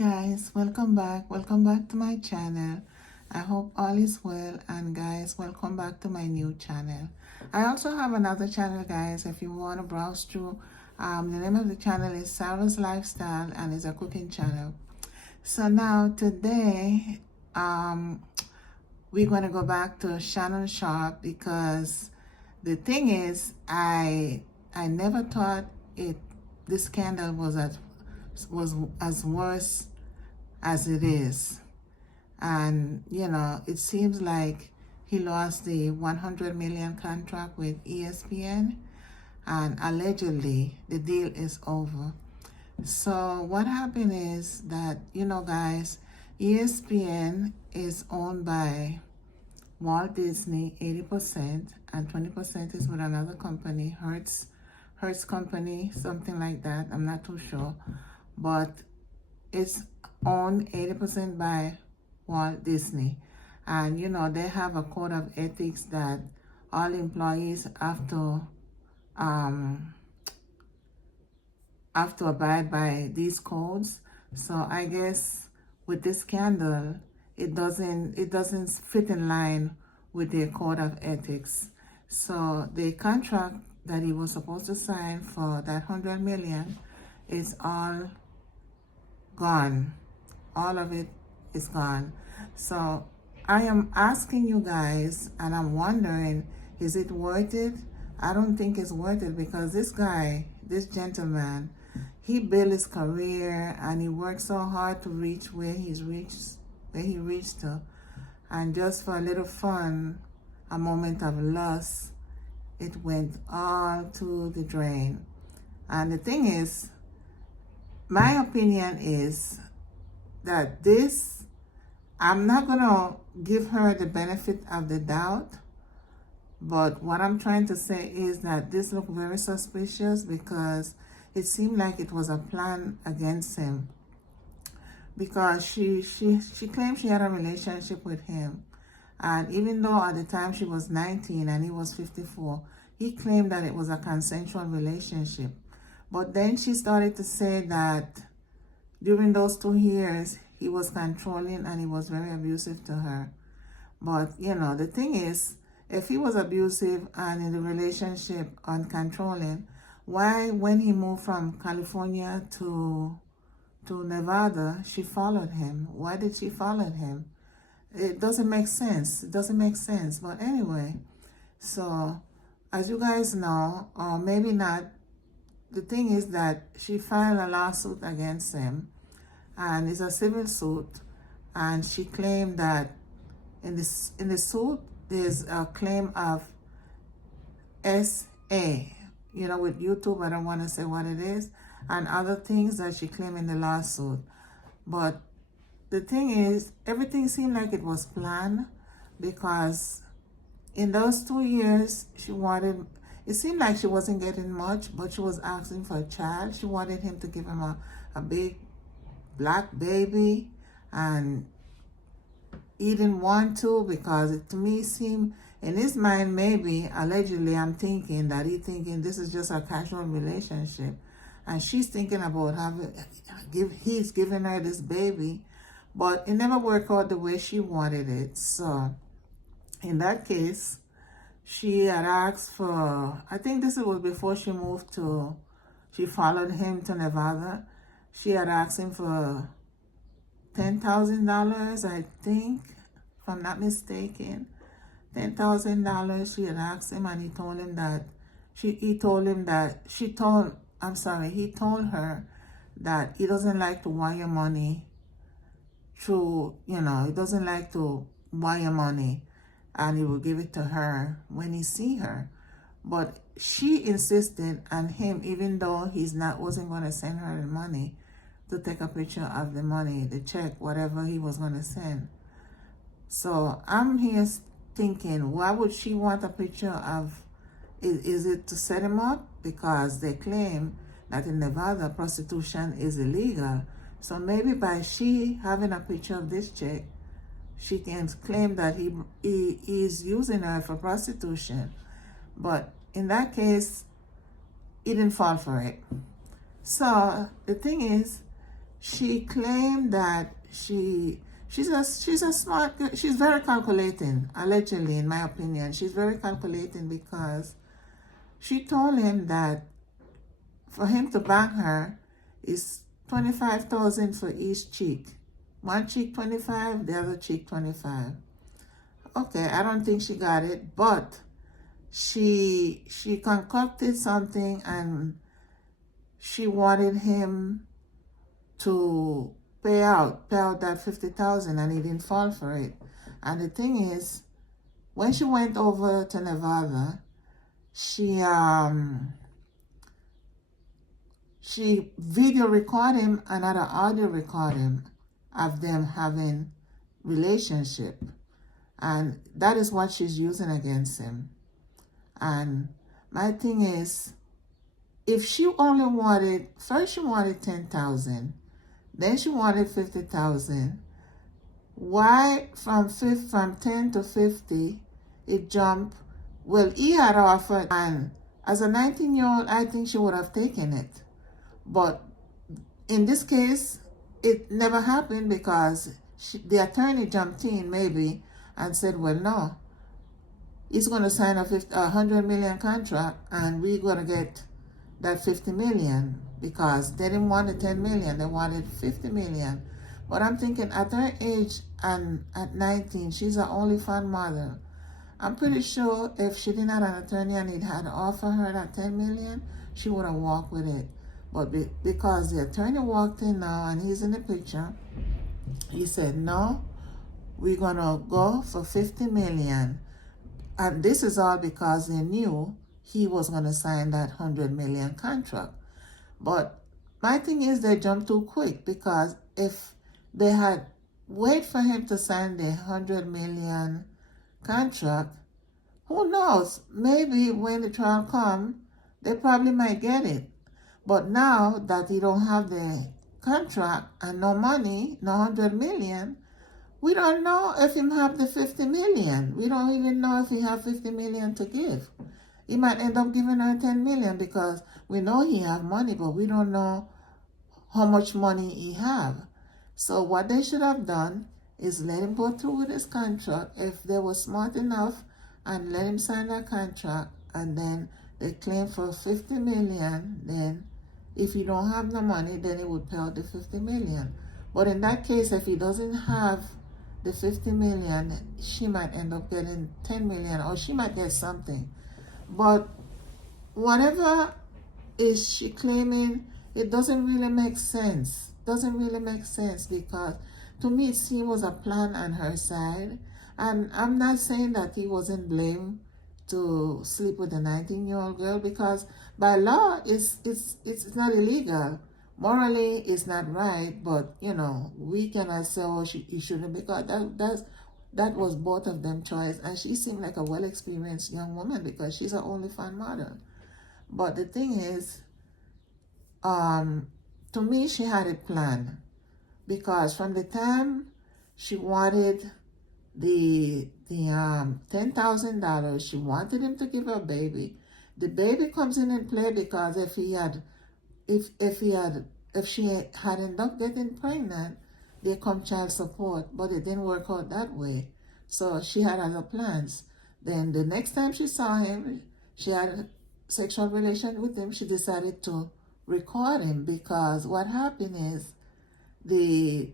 guys, welcome back to my channel. I hope all is well, and guys, welcome back to my new channel. I also have another channel, guys, if you want to browse through. The name of the channel is Sarah's Lifestyle, and it's a cooking channel. So now today we're going to go back to Shannon Sharpe, because the thing is, I never thought this scandal was as worse as it is. And it seems like he lost the 100 million contract with ESPN, and allegedly the deal is over. So what happened is that, guys, ESPN is owned by Walt Disney 80%, and 20% is with another company, Hertz company, something like that. I'm not too sure, but it's owned 80% by Walt Disney. And they have a code of ethics that all employees have to abide by these codes. So I guess with this scandal, it doesn't fit in line with their code of ethics. So the contract that he was supposed to sign for that 100 million is all gone. All of it is gone. So I am asking you guys, and I'm wondering, is it worth it? I don't think it's worth it, because this guy, this gentleman, he built his career and he worked so hard to reach where he reached to. And just for a little fun, a moment of lust, it went all to the drain. And the thing is, my opinion is that I'm not gonna give her the benefit of the doubt, but what I'm trying to say is that this looked very suspicious, because it seemed like it was a plan against him. Because she claimed she had a relationship with him, and even though at the time she was 19 and he was 54, he claimed that it was a consensual relationship. But then she started to say that during those 2 years, he was controlling and he was very abusive to her. But, the thing is, if he was abusive and in the relationship uncontrolling, why, when he moved from California to Nevada, she followed him? Why did she follow him? It doesn't make sense. It doesn't make sense. But anyway, so as you guys know, or maybe not, the thing is that she filed a lawsuit against him, and it's a civil suit, and she claimed that in the suit there's a claim of SA, with YouTube, I don't want to say what it is, and other things that she claimed in the lawsuit. But the thing is, everything seemed like it was planned, because in those 2 years, it seemed like she wasn't getting much, but she was asking for a child. She wanted him to give him a big black baby, and he didn't want to, because it to me seemed, in his mind, maybe, allegedly, I'm thinking that he's thinking this is just a casual relationship, and she's thinking about he's giving her this baby, but it never worked out the way she wanted it. So in that case, she had asked for, I think this was before she she followed him to Nevada. She had asked him for $10,000, I think, if I'm not mistaken. $10,000 she had asked him, and he told her that he doesn't like to wire money through, he doesn't like to wire money, and he will give it to her when he see her. But she insisted on him, even though wasn't going to send her the money, to take a picture of the money, the check, whatever he was going to send. So I'm here thinking, why would she want a picture of, is it to set him up? Because they claim that in Nevada, prostitution is illegal. So maybe by she having a picture of this check, she can claim that he is using her for prostitution. But in that case, he didn't fall for it. So the thing is, she claimed that she's a smart girl. She's very calculating, allegedly, in my opinion. She's very calculating because she told him that for him to bang her is 25,000 for each cheek. One cheek 25, the other cheek 25. Okay, I don't think she got it, but she concocted something and she wanted him to pay out that 50,000, and he didn't fall for it. And the thing is, when she went over to Nevada, she video recorded him and had an audio record him of them having relationship, and that is what she's using against him. And my thing is, if she only wanted, first she wanted 10,000, then she wanted 50,000. Why from 10 to 50 it jumped? Well, he had offered, and as a 19-year-old, I think she would have taken it. But in this case, it never happened because the attorney jumped in maybe and said, well, no, he's going to sign a $100 million contract and we're going to get that 50 million, because they didn't want the 10 million, they wanted 50 million. But I'm thinking at her age and at 19, she's an only fan mother. I'm pretty sure if she didn't have an attorney and it had offered her that 10 million, she would have walked with it. But because the attorney walked in now and he's in the picture, he said, no, we're going to go for 50 million. And this is all because they knew he was going to sign that 100 million contract. But my thing is they jumped too quick, because if they had wait for him to sign the 100 million contract, who knows? Maybe when the trial comes, they probably might get it. But now that he don't have the contract and no money, no 100 million, we don't know if he have the 50 million. We don't even know if he have 50 million to give. He might end up giving her 10 million because we know he have money, but we don't know how much money he have. So what they should have done is let him go through with his contract if they were smart enough, and let him sign that contract, and then they claim for 50 million. Then if he don't have the money, then he would pay out the 50 million. But in that case, if he doesn't have the 50 million, she might end up getting 10 million, or she might get something. But whatever is she claiming, it doesn't really make sense. Doesn't really make sense, because to me it seemed was a plan on her side. And I'm not saying that he wasn't blamed to sleep with a 19-year-old girl, because by law it's not illegal. Morally it's not right, but you know, we cannot say, oh, he shouldn't, because that was both of them choice. And she seemed like a well-experienced young woman because she's an only fan mother. But the thing is, to me, she had it planned, because from the time she wanted the $10,000, she wanted him to give her a baby. The baby comes in play because if she had ended up getting pregnant, there come child support, but it didn't work out that way. So she had other plans. Then the next time she saw him, she had a sexual relation with him. She decided to record him, because what happened is the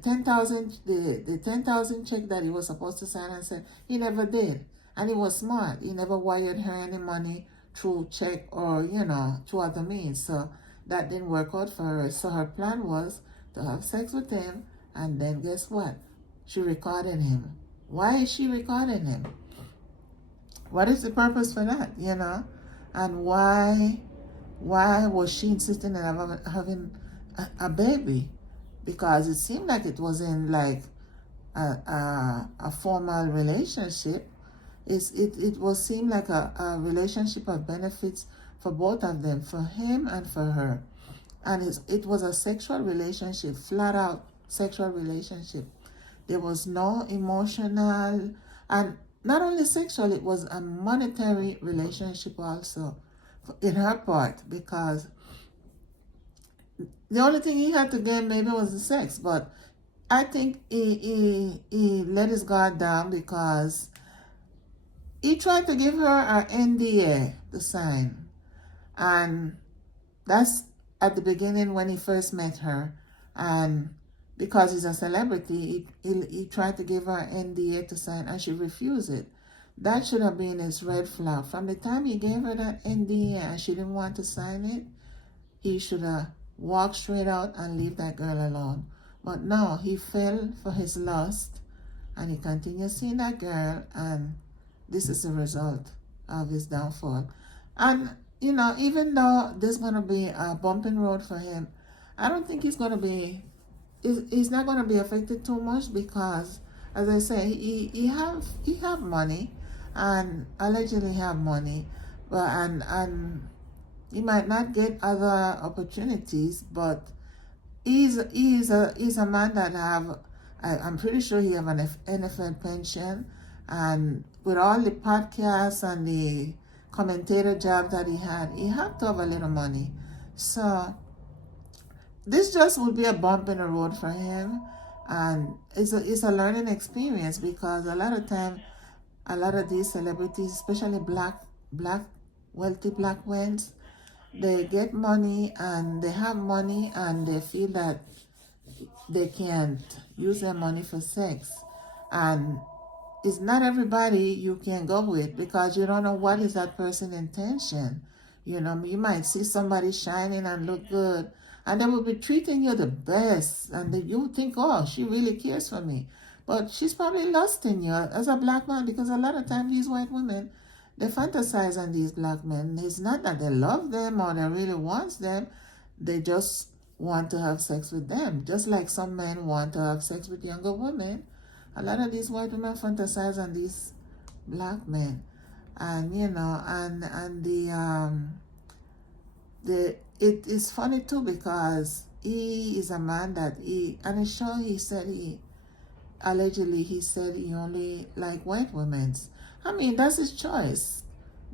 10,000 check that he was supposed to sign and send, he never did. And he was smart. He never wired her any money through check or, you know, through other means. So that didn't work out for her. So her plan was to have sex with him, and then guess what? She recorded him. Why is she recording him? What is the purpose for that, you know? And why was she insisting on having a baby? Because it seemed like it wasn't like a formal relationship. It was seemed like a relationship of benefits for both of them, for him and for her. And it was a sexual relationship, flat out sexual relationship. There was no emotional, and not only sexual, it was a monetary relationship also in her part, because The only thing he had to gain maybe was the sex, but I think he let his guard down because he tried to give her an NDA to sign. And that's at the beginning when he first met her. And because he's a celebrity, he tried to give her an NDA to sign and she refused it. That should have been his red flag. From the time he gave her that NDA and she didn't want to sign it, he should have walked straight out and leave that girl alone. But no, he fell for his lust and he continued seeing that girl, and this is the result of his downfall. And even though there's gonna be a bumping road for him, I don't think he's not gonna be affected too much because, as I say, he have money, and allegedly have money, but and he might not get other opportunities, but he's a man that have, I'm pretty sure he have an NFL pension, and with all the podcasts and the commentator job that he had to have a little money. So this just would be a bump in the road for him, and it's a learning experience because a lot of time, a lot of these celebrities, especially black wealthy black ones, they get money and they have money and they feel that they can't use their money for sex. And it's not everybody you can go with because you don't know what is that person's intention. You might see somebody shining and look good, and they will be treating you the best, and you think, oh, she really cares for me. But she's probably lusting you as a black man, because a lot of times these white women, they fantasize on these black men. It's not that they love them or they really want them. They just want to have sex with them. Just like some men want to have sex with younger women. A lot of these white women fantasize on these black men. And and it is funny too because he is a man that and it's sure he said allegedly he said he only like white women. I mean, that's his choice.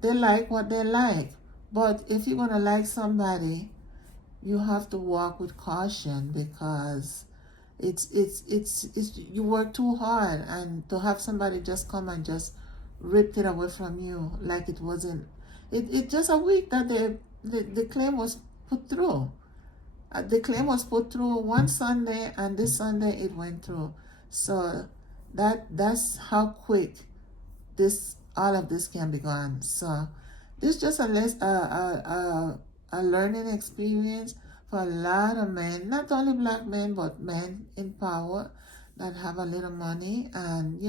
They like what they like. But if you're gonna like somebody, you have to walk with caution because it's you work too hard, and to have somebody just come and just rip it away from you like it wasn't. It just a week that the claim was put through. The claim was put through one Sunday, and this Sunday it went through. So that's how quick this all of this can be gone. So this is just a learning experience for a lot of men, not only black men, but men in power that have a little money, and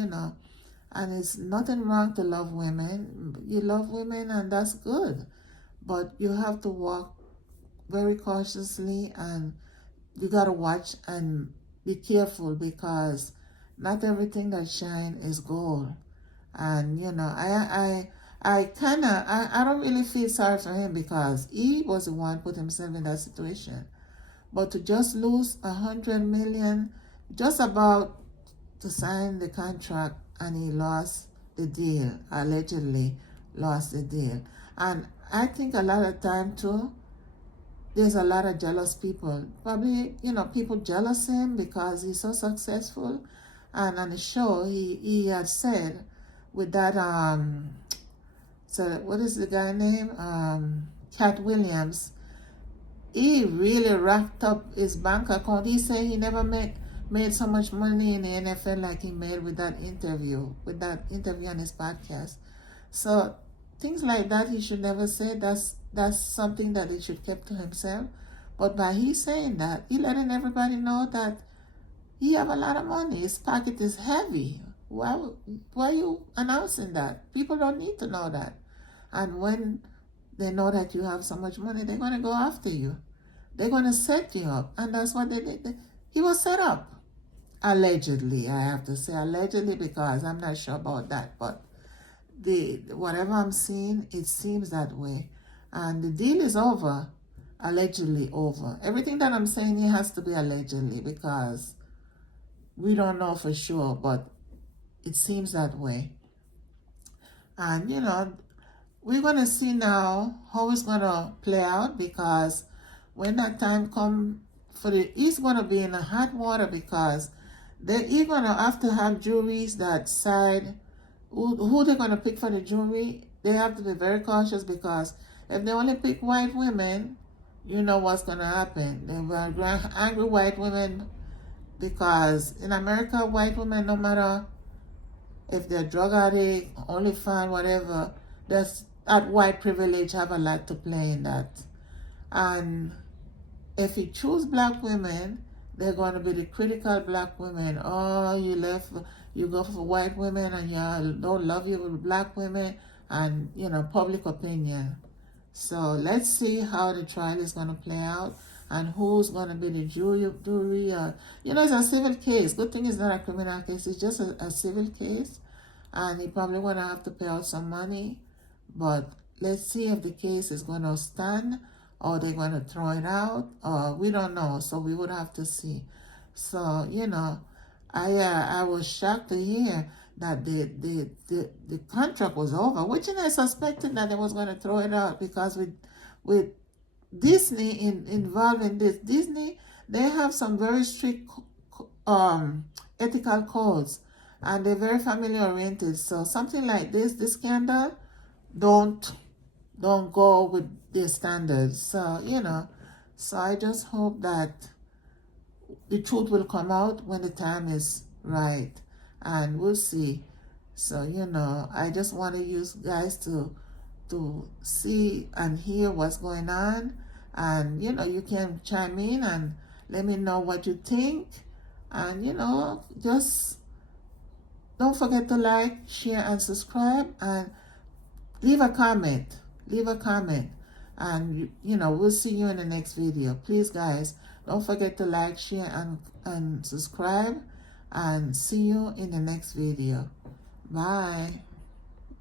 and it's nothing wrong to love women. You love women, and that's good, but you have to walk very cautiously, and you got to watch and be careful because not everything that shine is gold. And I don't really feel sorry for him because he was the one put himself in that situation. But to just lose 100 million, just about to sign the contract, and he lost the deal, allegedly lost the deal. And I think a lot of time too, there's a lot of jealous people. Probably, people jealous him because he's so successful. And on the show, he had said with that, so what is the guy name? Cat Williams. He really racked up his bank account. He said he never made so much money in the NFL like he made with that interview on his podcast. So things like that he should never say. That's something that he should keep to himself. But by he saying that, he letting everybody know that he have a lot of money. His pocket is heavy. Why are you announcing that? People don't need to know that. And when they know that you have so much money, they're going to go after you. They're going to set you up. And that's what they did. He was set up. Allegedly, I have to say allegedly because I'm not sure about that. But whatever I'm seeing, it seems that way. And the deal is over. Allegedly over. Everything that I'm saying here has to be allegedly because we don't know for sure, but it seems that way. And we're going to see now how it's going to play out because when that time come he's gonna be in the hot water because he's gonna have to have juries that side who they're gonna pick for the jury. They have to be very cautious because if they only pick white women, you know what's gonna happen. They will angry white women because in America, white women, no matter if they're drug addict, only fan, whatever, that white privilege have a lot to play in that. And if you choose black women, they're going to be the critical black women. Oh, you go for white women and you don't love your black women, and public opinion. So let's see how the trial is going to play out and who's going to be the jury. It's a civil case. Good thing it's not a criminal case. It's just a civil case. And he probably going to have to pay out some money. But let's see if the case is going to stand or they're going to throw it out. We don't know. So we would have to see. So, I was shocked to hear that the contract was over, which I suspected that they was going to throw it out because with Disney involved in this, Disney, they have some very strict ethical codes, and they're very family oriented. So something like this scandal, don't go with their standards. So so I just hope that the truth will come out when the time is right, and we'll see. So I just want to use guys to see and hear what's going on, and you can chime in and let me know what you think, and just don't forget to like, share, and subscribe, and leave a comment. And we'll see you in the next video. Please guys, don't forget to like, share, and subscribe, and see you in the next video. Bye.